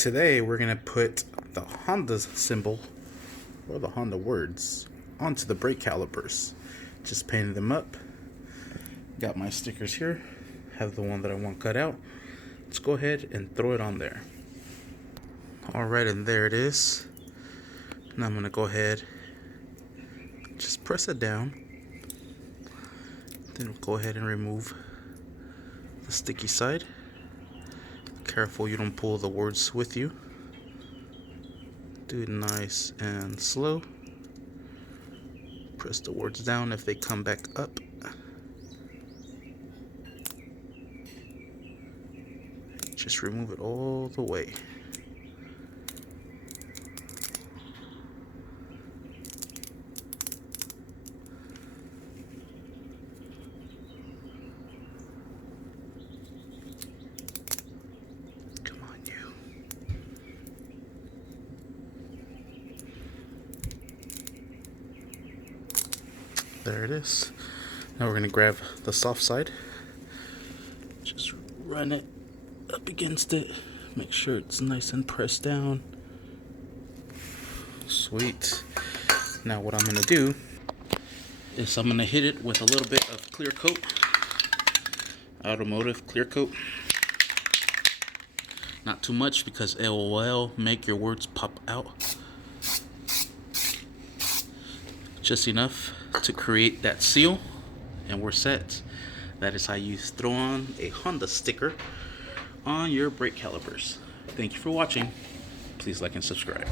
Today we're going to put the Honda symbol, or the Honda words, onto the brake calipers. Just painted them up. Got my stickers here. Have the one that I want cut out. Let's go ahead and throw it on there. Alright, and there it is. Now I'm going to go ahead, just press it down. Then we'll go ahead and remove the sticky side. Careful you don't pull the words with you. Do it nice and slow. Press the words down if they come back up. Just remove it all the way. There it is. Now we're going to grab the soft side. Just run it up against it. Make sure it's nice and pressed down. Sweet. Now what I'm going to do is I'm going to hit it with a little bit of clear coat. Automotive clear coat. Not too much because it will make your words pop out. Just enough to create that seal, and we're set. That is how you throw on a Honda sticker on your brake calipers. Thank you for watching. Please like and subscribe.